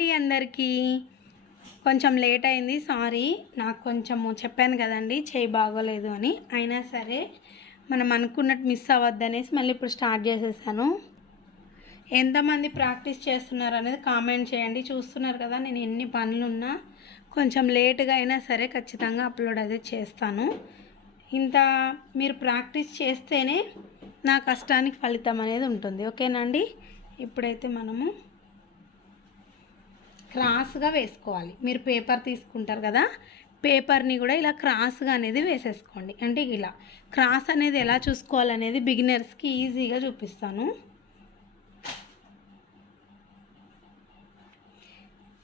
అండి అందరికీ. కొంచెం లేట్ అయింది సారీ. నాకు కొంచెము చెప్పాను కదండి చేయి బాగోలేదు అని. అయినా సరే మనం అనుకున్నట్టు మిస్ అవ్వద్దు అనేసి మళ్ళీ ఇప్పుడు స్టార్ట్ చేసేసాను. ఎంతమంది ప్రాక్టీస్ చేస్తున్నారు అనేది కామెంట్ చేయండి. చూస్తున్నారు కదా నేను ఎన్ని పనులున్నా కొంచెం లేటుగా అయినా సరే ఖచ్చితంగా అప్లోడ్ అదే చేస్తాను. ఇంత మీరు ప్రాక్టీస్ చేస్తేనే నా కష్టానికి ఫలితం అనేది ఉంటుంది. ఓకేనండి ఇప్పుడైతే మనము క్రాస్గా వేసుకోవాలి. మీరు పేపర్ తీసుకుంటారు కదా పేపర్ని కూడా ఇలా క్రాస్గా అనేది వేసేసుకోండి. అంటే ఇలా క్రాస్ అనేది ఎలా చూసుకోవాలనేది బిగినర్స్కి ఈజీగా చూపిస్తాను.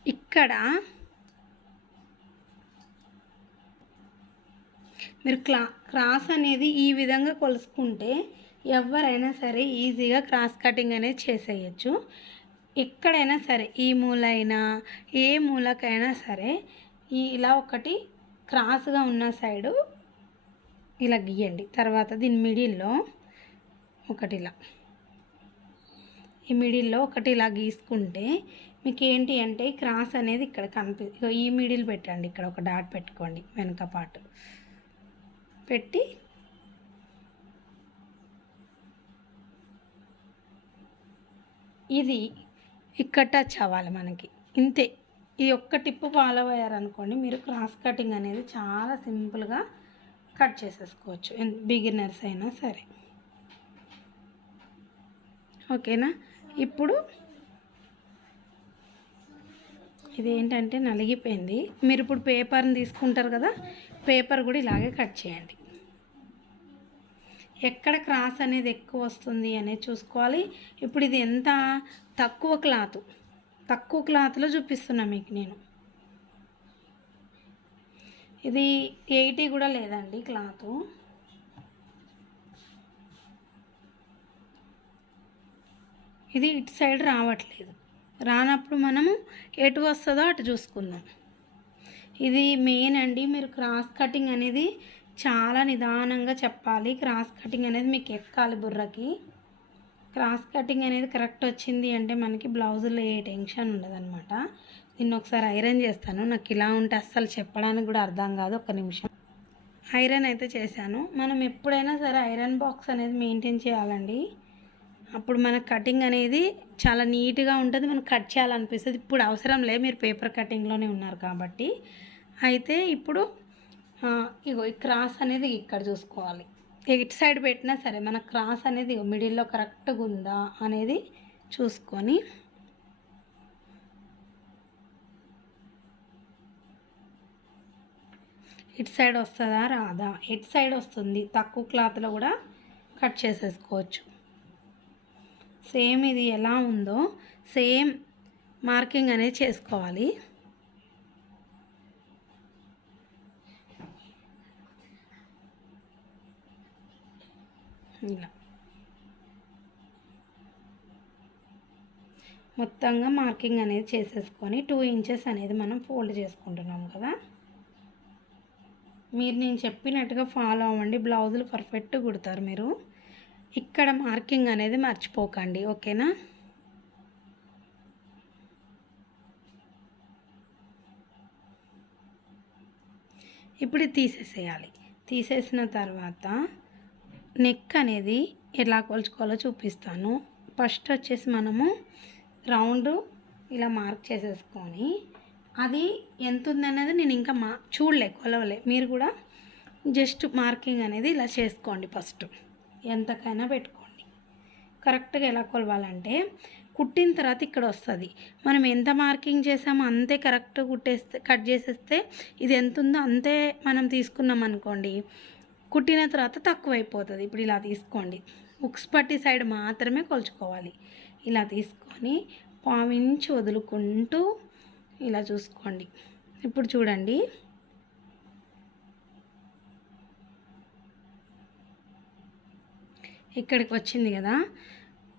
ఇక్కడ మీరు క్లా క్రాస్ అనేది ఈ విధంగా కొలుసుకుంటే ఎవరైనా సరే ఈజీగా క్రాస్ కటింగ్ అనేది చేసేయచ్చు. ఎక్కడైనా సరే ఈ మూల అయినా ఏ మూలకైనా సరే ఈ ఇలా ఒకటి క్రాస్గా ఉన్న సైడు ఇలా గీయండి. తర్వాత దీని మిడిల్లో ఒకటి ఇలా. ఈ మిడిల్లో ఒకటి ఇలా గీసుకుంటే మీకు ఏంటి అంటే క్రాస్ అనేది ఇక్కడ కనిపి ఈ మిడిల్ పెట్టండి. ఇక్కడ ఒక డాట్ పెట్టుకోండి వెనుక పాటు పెట్టి ఇది ఇక్కడ టచ్ అవ్వాలి మనకి. ఇంతే. ఈ ఒక్క టిప్పు ఫాలో అయ్యారనుకోండి మీరు క్రాస్ కటింగ్ అనేది చాలా సింపుల్గా కట్ చేసేసుకోవచ్చు. బిగినర్స్ అయినా సరే. ఓకేనా? ఇప్పుడు ఇదేంటంటే నలిగిపోయింది. మీరు ఇప్పుడు పేపర్ని తీసుకుంటారు కదా పేపర్ కూడా ఇలాగే కట్ చేయండి. ఎక్కడ క్రాస్ అనేది ఎక్కువ వస్తుంది అనేది చూసుకోవాలి. ఇప్పుడు ఇది ఎంత? తక్కువ క్లాత్. తక్కువ క్లాత్లో చూపిస్తున్నా మీకు నేను. ఇది ఎయిటీ కూడా లేదండి క్లాత్. ఇది ఇటు సైడ్ రావట్లేదు. రానప్పుడు మనము ఎటు వస్తుందో అటు చూసుకుందాం. ఇది మెయిన్ అండి. మీరు క్రాస్ కటింగ్ అనేది చాలా నిదానంగా చెప్పాలి. క్రాస్ కటింగ్ అనేది మీకు ఎక్కాలి బుర్రకి. క్రాస్ కటింగ్ అనేది కరెక్ట్ వచ్చింది అంటే మనకి బ్లౌజులో ఏ టెన్షన్ ఉండదన్నమాట. నిన్న ఒకసారి ఐరన్ చేస్తాను. నాకు ఇలా ఉంటే అస్సలు చెప్పడానికి కూడా అర్థం కాదు. ఒక నిమిషం. ఐరన్ అయితే చేశాను. మనం ఎప్పుడైనా సరే ఐరన్ బాక్స్ అనేది మెయింటైన్ చేయాలండి. అప్పుడు మన కటింగ్ అనేది చాలా నీట్గా ఉంటుంది. మనం కట్ చేయాలనిపిస్తుంది. ఇప్పుడు అవసరం లేదు మీరు పేపర్ కటింగ్లోనే ఉన్నారు కాబట్టి. అయితే ఇప్పుడు ఇగో ఈ క్రాస్ అనేది ఇక్కడ చూసుకోవాలి. ఇటు సైడ్ పెట్టినా సరే మన క్రాస్ అనేది మిడిల్లో కరెక్ట్గా ఉందా అనేది చూసుకొని ఇటు సైడ్ వస్తుందా రాదా? ఇటు సైడ్ వస్తుంది? తక్కువ క్లాత్లో కూడా కట్ చేసేసుకోవచ్చు. సేమ్ ఇది ఎలా ఉందో సేమ్ మార్కింగ్ అనేది చేసుకోవాలి. ఇలా. మొత్తంగా మార్కింగ్ అనేది చేసేసుకొని టూ ఇంచెస్ అనేది మనం ఫోల్డ్ చేసుకుంటున్నాం కదా. మీరు నేను చెప్పినట్టుగా ఫాలో అవ్వండి బ్లౌజులు పర్ఫెక్ట్ కుడతారు మీరు. ఇక్కడ మార్కింగ్ అనేది మర్చిపోకండి ఓకేనా? ఇప్పుడు తీసేసేయాలి. తీసేసిన తర్వాత నెక్ అనేది ఎలా కొలుచుకోవాలో చూపిస్తాను. ఫస్ట్ వచ్చేసి మనము రౌండ్ ఇలా మార్క్ చేసేసుకొని అది ఎంత ఉందనేది నేను ఇంకా మా చూడలే కొలవలే. మీరు కూడా జస్ట్ మార్కింగ్ అనేది ఇలా చేసుకోండి ఫస్ట్ ఎంతకైనా పెట్టుకోండి. కరెక్ట్గా ఎలా కొలవాలంటే కుట్టిన తర్వాత ఇక్కడ వస్తుంది. మనం ఎంత మార్కింగ్ చేసామో అంతే కరెక్ట్ కుట్టేస్తే కట్ చేసేస్తే ఇది ఎంత ఉందో అంతే మనం తీసుకున్నాం అనుకోండి కుట్టిన తర్వాత తక్కువైపోతుంది. ఇప్పుడు ఇలా తీసుకోండి. ఉక్స్ పట్టి సైడ్ మాత్రమే కొలుచుకోవాలి. ఇలా తీసుకొని పావించి వదులుకుంటూ ఇలా చూసుకోండి. ఇప్పుడు చూడండి. ఇక్కడికి వచ్చింది కదా.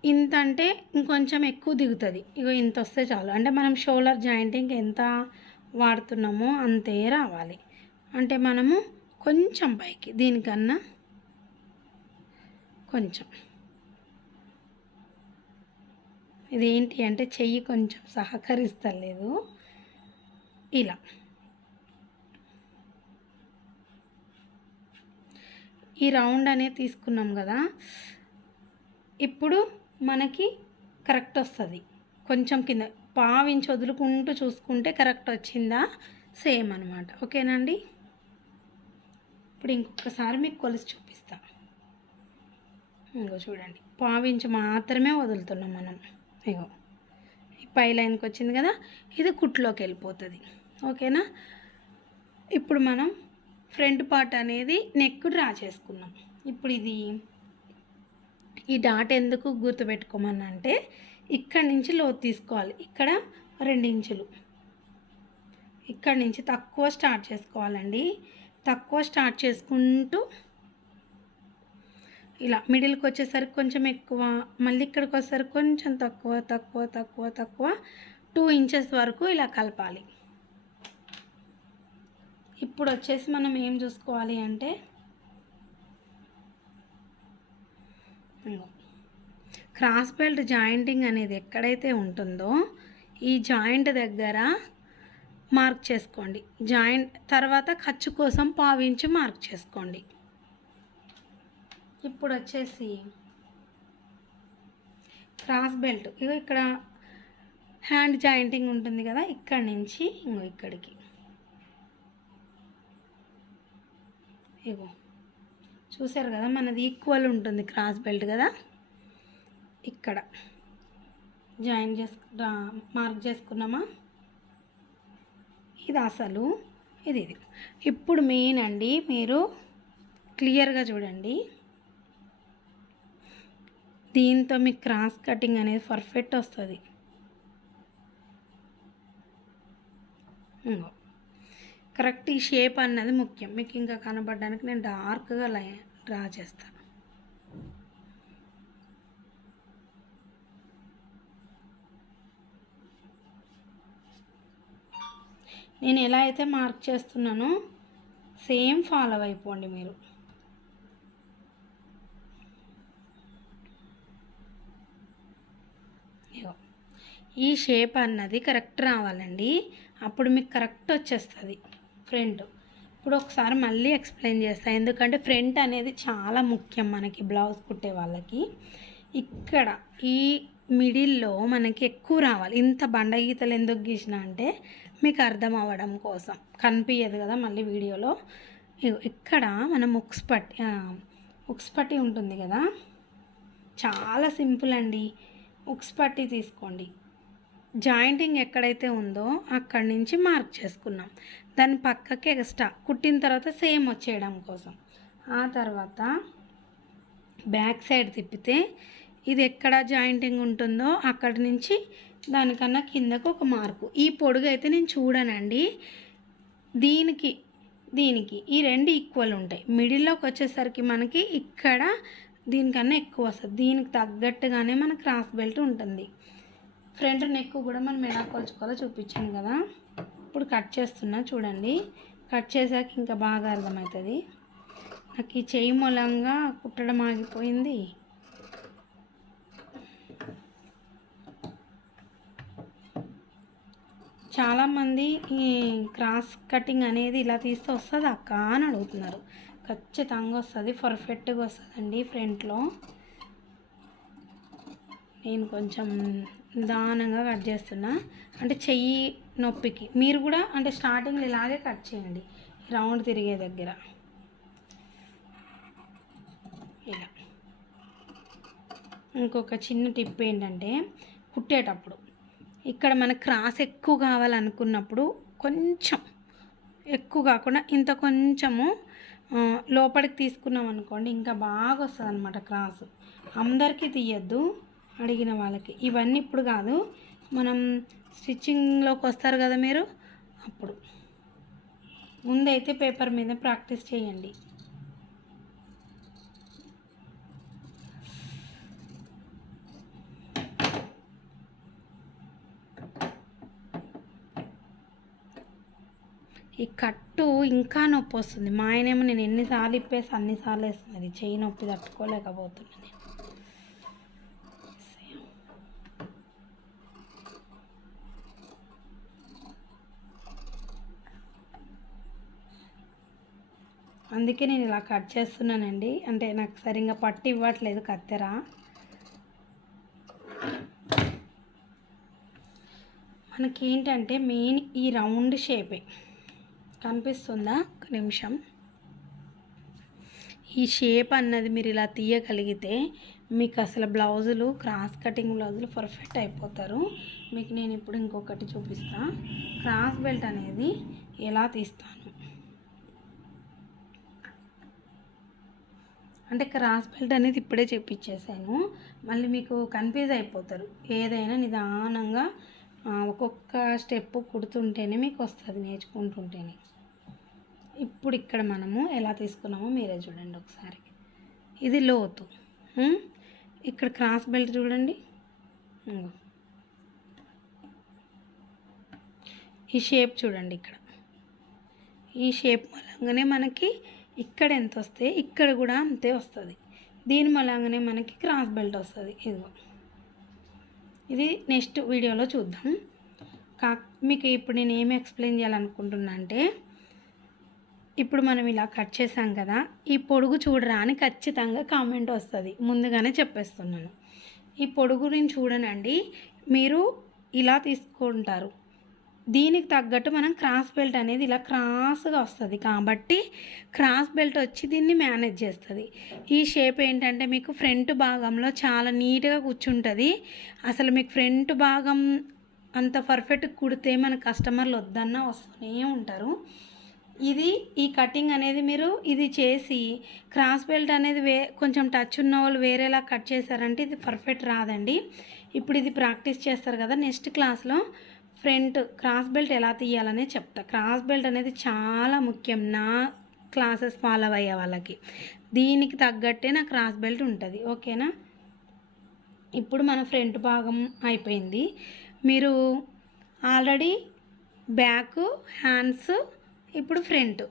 ఇంత అంటే ఇంకొంచెం ఎక్కువ దిగుతుంది. ఇగో ఇంత వస్తే చాలు. అంటే మనం షోల్డర్ జాయింటింగ్ ఎంత వాడుతున్నామో అంతే రావాలి. అంటే మనము కొంచెం పైకి దీనికన్నా కొంచెం. ఇదేంటి అంటే చెయ్యి కొంచెం సహకరిస్తలేదు. ఇలా. ఈ రౌండ్ అనేది తీసుకున్నాం కదా. ఇప్పుడు మనకి కరెక్ట్ వస్తుంది. కొంచెం కింద పావించి వదులుకుంటూ చూసుకుంటే కరెక్ట్ వచ్చిందా? సేమ్ అనమాట ఓకేనండి ఇప్పుడు ఇంకొకసారి మీకు కొలిసి చూపిస్తా. ఇంకో చూడండి. పావించి మాత్రమే వదులుతున్నాం మనం. ఇగో ఈ పై లైన్కి వచ్చింది కదా ఇది కుట్లోకి వెళ్ళిపోతుంది. ఓకేనా? ఇప్పుడు మనం ఫ్రంట్ పార్ట్ అనేది నెక్ డ్రా చేసుకున్నాం ఇప్పుడు ఇది ఈ డాట్ ఎందుకు గుర్తుపెట్టుకోమనంటే ఇక్కడి నుంచి లోతు తీసుకోవాలి. ఇక్కడ రెండించులు ఇక్కడి నుంచి తక్కువ స్టార్ట్ చేసుకోవాలండి. తక్కువ స్టార్ట్ చేసుకుంటూ ఇలా మిడిల్కి వచ్చేసరికి కొంచెం ఎక్కువ మళ్ళీ ఇక్కడికి వచ్చేసరికి కొంచెం తక్కువ తక్కువ తక్కువ తక్కువ టూ ఇంచెస్ వరకు ఇలా కలపాలి. ఇప్పుడు వచ్చేసి మనం ఏం చూసుకోవాలి అంటే క్రాస్ బెల్ట్ జాయింటింగ్ అనేది ఎక్కడైతే ఉంటుందో ఈ జాయింట్ దగ్గర మార్క్ చేసుకోండి. జాయింట్ తర్వాత ఖర్చు కోసం పావించి మార్క్ చేసుకోండి. ఇప్పుడు వచ్చేసి క్రాస్ బెల్ట్. ఇగో ఇక్కడ హ్యాండ్ జాయింటింగ్ ఉంటుంది కదా ఇక్కడి నుంచి ఇంకో ఇక్కడికి. ఇగో చూసారు కదా మనది ఈక్వల్ ఉంటుంది క్రాస్ బెల్ట్ కదా. ఇక్కడ జాయిన్ చేసు మార్క్ చేసుకున్నామా? ఇది అసలు ఇది ఇది. ఇప్పుడు మెయిన్ అండి మీరు క్లియర్గా చూడండి. దీంతో మీకు క్రాస్ కటింగ్ అనేది పర్ఫెక్ట్ వస్తుంది. ఇంకో. కరెక్ట్ ఈ షేప్ అన్నది ముఖ్యం. మీకు ఇంకా కనబడడానికి నేను డార్క్గా లై డ్రా చేస్తాను. నేను ఎలా అయితే మార్క్ చేస్తున్నానో సేమ్ ఫాలో అయిపోండి మీరు. ఈ షేప్ అన్నది కరెక్ట్ రావాలండి. అప్పుడు మీకు కరెక్ట్ వచ్చేస్తుంది ఫ్రంట్. ఇప్పుడు ఒకసారి మళ్ళీ ఎక్స్ప్లెయిన్ చేస్తాను ఎందుకంటే ఫ్రంట్ అనేది చాలా ముఖ్యం మనకి బ్లౌజ్ కుట్టే వాళ్ళకి. ఇక్కడ ఈ మిడిల్లో మనకి ఎక్కువ రావాలి. ఇంత బండ గీతలు ఎందుకు గీసిన అంటే మీకు అర్థం అవ్వడం కోసం. కనిపించదు కదా మళ్ళీ వీడియోలో. ఇక్కడ మనం ఉక్స్ పట్టి ఉక్స్ పట్టి ఉంటుంది కదా. చాలా సింపుల్ అండి. ఉక్స్ పట్టి తీసుకోండి. జాయింటింగ్ ఎక్కడైతే ఉందో అక్కడి నుంచి మార్క్ చేసుకున్నాం. దాని పక్కకి ఎక్స్ట్రా కుట్టిన తర్వాత సేమ్ వచ్చేయడం కోసం. ఆ తర్వాత బ్యాక్ సైడ్ తిప్పితే ఇది ఎక్కడ జాయింటింగ్ ఉంటుందో అక్కడి నుంచి దానికన్నా కిందకు ఒక మార్కు. ఈ పొడుగు అయితే నేను చూడనండి. దీనికి దీనికి ఈ రెండు ఈక్వల్ ఉంటాయి. మిడిల్లోకి వచ్చేసరికి మనకి ఇక్కడ దీనికన్నా ఎక్కువ వస్తుంది. దీనికి తగ్గట్టుగానే మన క్రాస్ బెల్ట్ ఉంటుంది. ఫ్రంట్ నెక్ కూడా మనం ఎలా కొలుచుకోవాలో చూపించాను కదా. ఇప్పుడు కట్ చేస్తున్నా చూడండి. కట్ చేశాక ఇంకా బాగా అర్థమవుతుంది. నాకు ఈ చెయ్యి మూలంగా కుట్టడం ఆగిపోయింది. చాలామంది ఈ క్రాస్ కటింగ్ అనేది ఇలా తీస్తే వస్తుంది అక్క అని అడుగుతున్నారు. ఖచ్చితంగా వస్తుంది పర్ఫెక్ట్గా వస్తుందండి ఫ్రంట్లో. నేను కొంచెం నిదానంగా కట్ చేస్తున్నా. అంటే చెయ్యి నొప్పికి. మీరు కూడా అంటే స్టార్టింగ్లో ఇలాగే కట్ చేయండి. రౌండ్ తిరిగే దగ్గర. ఇలా. ఇంకొక చిన్న టిప్ ఏంటంటే కుట్టేటప్పుడు. ఇక్కడ మనకు క్రాస్ ఎక్కువ కావాలనుకున్నప్పుడు కొంచెం ఎక్కువ కాకుండా ఇంత కొంచెము లోపలికి తీసుకున్నాం అనుకోండి ఇంకా బాగా వస్తుంది అనమాట క్రాస్. అందరికీ తీయద్దు అడిగిన వాళ్ళకి. ఇవన్నీ ఇప్పుడు కాదు మనం స్టిచ్చింగ్లోకి వస్తారు కదా మీరు? అప్పుడు. ముందైతే పేపర్ మీద ప్రాక్టీస్ చేయండి. ఈ కట్టు ఇంకా నొప్పి వస్తుంది. మా ఆయనేమో నేను ఎన్నిసార్లు ఇప్పేసి అన్నిసార్లు వేస్తున్నది చేయి నొప్పి తట్టుకోలేకపోతున్నది అందుకే నేను ఇలా కట్ చేస్తున్నానండి. అంటే నాకు సరిగ్గా పట్టు ఇవ్వట్లేదు కత్తెర. మనకేంటంటే మెయిన్ ఈ రౌండ్ షేపే. కనిపిస్తుందా? ఒక నిమిషం. ఈ షేప్ అన్నది మీరు ఇలా తీయగలిగితే మీకు అసలు బ్లౌజులు క్రాస్ కటింగ్ బ్లౌజులు పర్ఫెక్ట్ అయిపోతారు. మీకు నేను ఇప్పుడు ఇంకొకటి చూపిస్తా. క్రాస్ బెల్ట్ అనేది ఎలా తీస్తాను? అంటే క్రాస్ బెల్ట్ అనేది ఇప్పుడే చెప్పించేసాను మళ్ళీ మీకు కన్ఫ్యూజ్ అయిపోతారు. ఏదైనా నిదానంగా ఒక్కొక్క స్టెప్ కుడుతుంటేనే మీకు వస్తుంది నేర్చుకుంటుంటేనే. ఇప్పుడు ఇక్కడ మనము ఎలా తీసుకున్నామో మీరే చూడండి ఒకసారి. ఇది లోతు. ఇక్కడ క్రాస్ బెల్ట్ చూడండి. ఈ షేప్ చూడండి ఇక్కడ. ఈ షేప్ మూలంగానే మనకి ఇక్కడ ఎంత వస్తే ఇక్కడ కూడా అంతే వస్తుంది. దీని మూలంగానే మనకి క్రాస్ బెల్ట్ వస్తుంది. ఇదిగో. ఇది నెక్స్ట్ వీడియోలో చూద్దాం. కా మీకు ఇప్పుడు నేను ఏమి ఎక్స్ప్లెయిన్ చేయాలనుకుంటున్నా అంటే ఇప్పుడు మనం ఇలా కట్ చేసాం కదా ఈ పొడుగు చూడరా అని ఖచ్చితంగా కామెంట్ వస్తుంది. ముందుగానే చెప్పేస్తున్నాను. ఈ పొడుగు నేను చూడనండి మీరు ఇలా తీసుకుంటారు. దీనికి తగ్గట్టు మనం క్రాస్ బెల్ట్ అనేది ఇలా క్రాస్గా వస్తుంది. కాబట్టి క్రాస్ బెల్ట్ వచ్చి దీన్ని మేనేజ్ చేస్తుంది. ఈ షేప్ ఏంటంటే మీకు ఫ్రంట్ భాగంలో చాలా నీట్గా కూర్చుంటుంది. అసలు మీకు ఫ్రంట్ భాగం అంత పర్ఫెక్ట్ కుడితే మన కస్టమర్లు వద్దన్నా వస్తూనే ఉంటారు. ఇది ఈ కటింగ్ అనేది మీరు ఇది చేసి క్రాస్ బెల్ట్ అనేది వే కొంచెం టచ్ ఉన్న వాళ్ళు వేరేలా కట్ చేశారంటే ఇది పర్ఫెక్ట్ రాదండి. ఇప్పుడు ఇది ప్రాక్టీస్ చేస్తారు కదా నెక్స్ట్ క్లాస్లో ఫ్రంట్ క్రాస్ బెల్ట్ ఎలా తీయాలనే చెప్తా. క్రాస్ బెల్ట్ అనేది చాలా ముఖ్యం నా క్లాసెస్ ఫాలో అయ్యే వాళ్ళకి. దీనికి తగ్గట్టే నా క్రాస్ బెల్ట్ ఉంటుంది ఓకేనా ఇప్పుడు మన ఫ్రంట్ భాగం అయిపోయింది. మీరు ఆల్రెడీ బ్యాక్ హ్యాండ్స్ ఇప్పుడు ఫ్రంట్.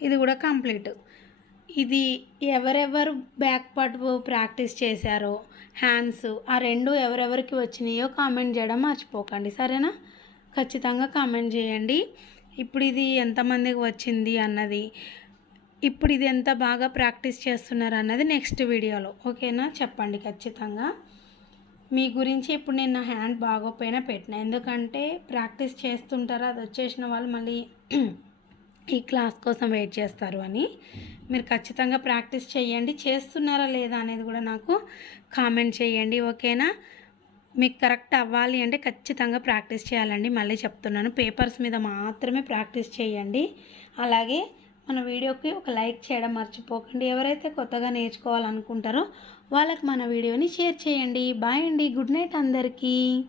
ఇది కూడా కంప్లీట్. ఇది ఎవరెవరు బ్యాక్ పార్ట్ ప్రాక్టీస్ చేశారో హ్యాండ్స్ ఆ రెండు ఎవరెవరికి వచ్చినాయో కామెంట్ చేయడం మర్చిపోకండి. సరేనా? ఖచ్చితంగా కామెంట్ చేయండి. ఇప్పుడు ఇది ఎంతమందికి వచ్చింది అన్నది ఇప్పుడు ఇది ఎంత బాగా ప్రాక్టీస్ చేస్తున్నారు అన్నది నెక్స్ట్ వీడియోలో. ఓకేనా? చెప్పండి ఖచ్చితంగా. మీ గురించి ఇప్పుడు నేను నా హ్యాండ్ బాగోపోయినా పెట్టిన. ఎందుకంటే ప్రాక్టీస్ చేస్తుంటారు అది వచ్చేసిన వాళ్ళు మళ్ళీ ఈ క్లాస్ కోసం వెయిట్ చేస్తారు అని. మీరు ఖచ్చితంగా ప్రాక్టీస్ చేయండి. చేస్తున్నారా లేదా అనేది కూడా నాకు కామెంట్ చేయండి ఓకేనా? మీకు కరెక్ట్ అవ్వాలి అంటే ఖచ్చితంగా ప్రాక్టీస్ చేయాలండి. మళ్ళీ చెప్తున్నాను పేపర్స్ మీద మాత్రమే ప్రాక్టీస్ చేయండి. అలాగే మన వీడియోకి ఒక లైక్ చేయడం మర్చిపోకండి. ఎవరైతే కొత్తగా నేర్చుకోవాలనుకుంటారో వాళ్ళకి మన వీడియోని షేర్ చేయండి. బాయ్ అండి. గుడ్ నైట్ అందరికీ.